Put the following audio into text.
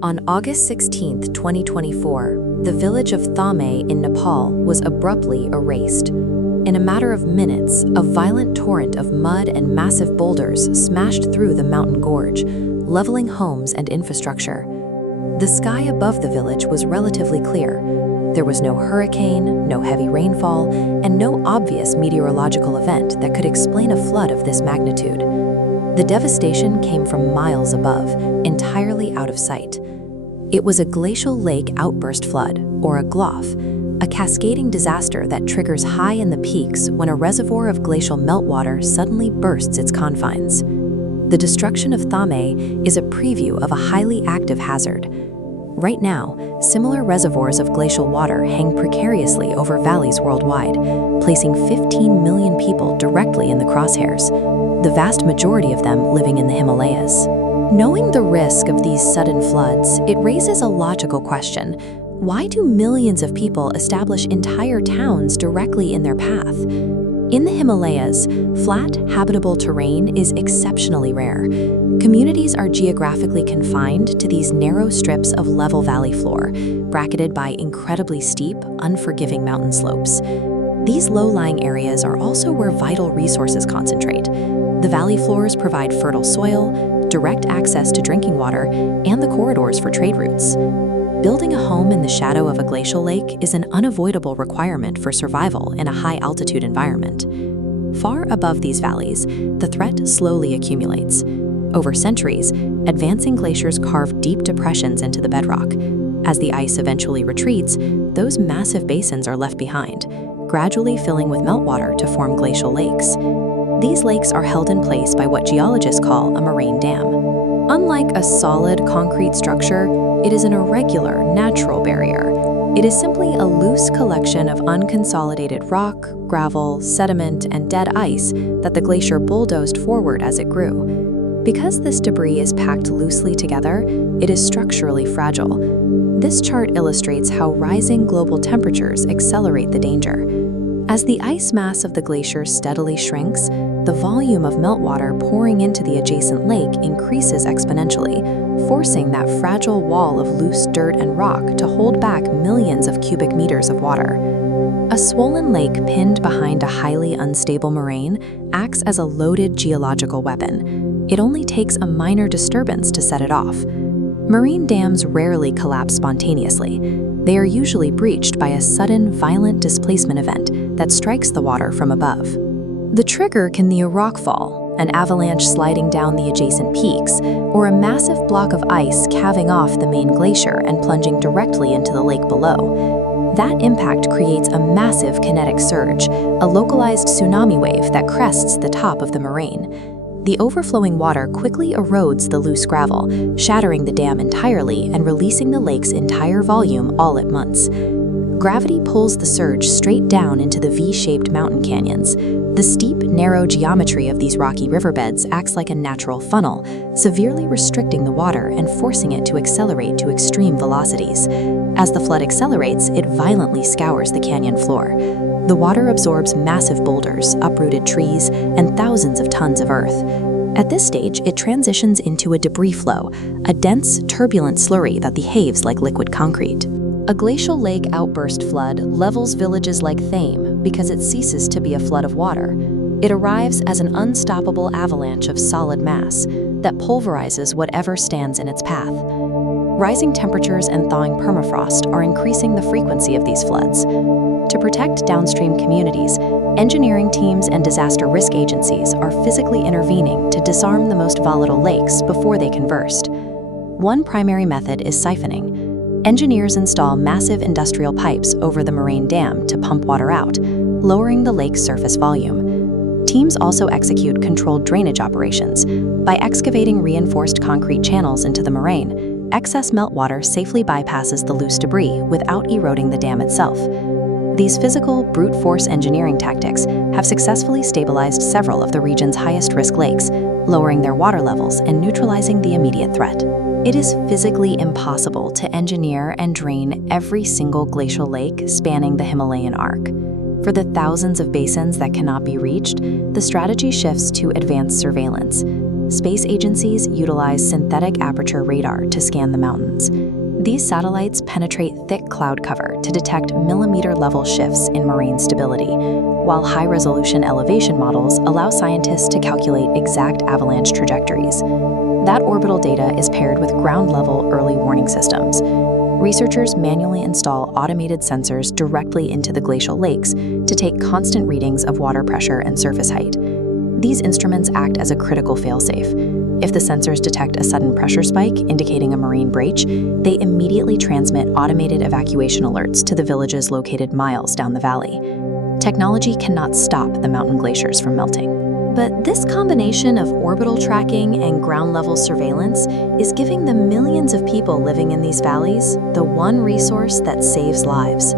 On August 16, 2024, the village of Thame in Nepal was abruptly erased. In a matter of minutes, a violent torrent of mud and massive boulders smashed through the mountain gorge, leveling homes and infrastructure. The sky above the village was relatively clear. There was no hurricane, no heavy rainfall, and no obvious meteorological event that could explain a flood of this magnitude. The devastation came from miles above, entirely out of sight. It was a glacial lake outburst flood, or a GLOF, a cascading disaster that triggers high in the peaks when a reservoir of glacial meltwater suddenly bursts its confines. The destruction of Thame is a preview of a highly active hazard. Right now, similar reservoirs of glacial water hang precariously over valleys worldwide, placing 15 million people directly in the crosshairs, the vast majority of them living in the Himalayas. Knowing the risk of these sudden floods, it raises a logical question. Why do millions of people establish entire towns directly in their path? In the Himalayas, flat, habitable terrain is exceptionally rare. Communities are geographically confined to these narrow strips of level valley floor, bracketed by incredibly steep, unforgiving mountain slopes. These low-lying areas are also where vital resources concentrate. The valley floors provide fertile soil, direct access to drinking water, and the corridors for trade routes. Building a home in the shadow of a glacial lake is an unavoidable requirement for survival in a high-altitude environment. Far above these valleys, the threat slowly accumulates. Over centuries, advancing glaciers carve deep depressions into the bedrock. As the ice eventually retreats, those massive basins are left behind, gradually filling with meltwater to form glacial lakes. These lakes are held in place by what geologists call a moraine dam. Unlike a solid concrete structure, it is an irregular, natural barrier. It is simply a loose collection of unconsolidated rock, gravel, sediment, and dead ice that the glacier bulldozed forward as it grew. Because this debris is packed loosely together, it is structurally fragile. This chart illustrates how rising global temperatures accelerate the danger. As the ice mass of the glacier steadily shrinks, the volume of meltwater pouring into the adjacent lake increases exponentially, forcing that fragile wall of loose dirt and rock to hold back millions of cubic meters of water. A swollen lake pinned behind a highly unstable moraine acts as a loaded geological weapon. It only takes a minor disturbance to set it off. Marine dams rarely collapse spontaneously. They are usually breached by a sudden, violent displacement event that strikes the water from above. The trigger can be a rockfall, an avalanche sliding down the adjacent peaks, or a massive block of ice calving off the main glacier and plunging directly into the lake below. That impact creates a massive kinetic surge, a localized tsunami wave that crests the top of the moraine. The overflowing water quickly erodes the loose gravel, shattering the dam entirely and releasing the lake's entire volume all at once. Gravity pulls the surge straight down into the V-shaped mountain canyons. The steep, narrow geometry of these rocky riverbeds acts like a natural funnel, severely restricting the water and forcing it to accelerate to extreme velocities. As the flood accelerates, it violently scours the canyon floor. The water absorbs massive boulders, uprooted trees, and thousands of tons of earth. At this stage, it transitions into a debris flow, a dense, turbulent slurry that behaves like liquid concrete. A glacial lake outburst flood levels villages like Thame because it ceases to be a flood of water. It arrives as an unstoppable avalanche of solid mass that pulverizes whatever stands in its path. Rising temperatures and thawing permafrost are increasing the frequency of these floods. To protect downstream communities, engineering teams and disaster risk agencies are physically intervening to disarm the most volatile lakes before they can burst. One primary method is siphoning. Engineers install massive industrial pipes over the moraine dam to pump water out, lowering the lake's surface volume. Teams also execute controlled drainage operations. By excavating reinforced concrete channels into the moraine, excess meltwater safely bypasses the loose debris without eroding the dam itself. These physical, brute force engineering tactics have successfully stabilized several of the region's highest risk lakes, lowering their water levels and neutralizing the immediate threat. It is physically impossible to engineer and drain every single glacial lake spanning the Himalayan arc. For the thousands of basins that cannot be reached, the strategy shifts to advanced surveillance. space agencies utilize synthetic aperture radar to scan the mountains. These satellites penetrate thick cloud cover to detect millimeter-level shifts in moraine stability, while high-resolution elevation models allow scientists to calculate exact avalanche trajectories. That orbital data is paired with ground-level early warning systems. Researchers manually install automated sensors directly into the glacial lakes to take constant readings of water pressure and surface height. These instruments act as a critical failsafe. If the sensors detect a sudden pressure spike indicating a marine breach, they immediately transmit automated evacuation alerts to the villages located miles down the valley. Technology cannot stop the mountain glaciers from melting. But this combination of orbital tracking and ground-level surveillance is giving the millions of people living in these valleys the one resource that saves lives: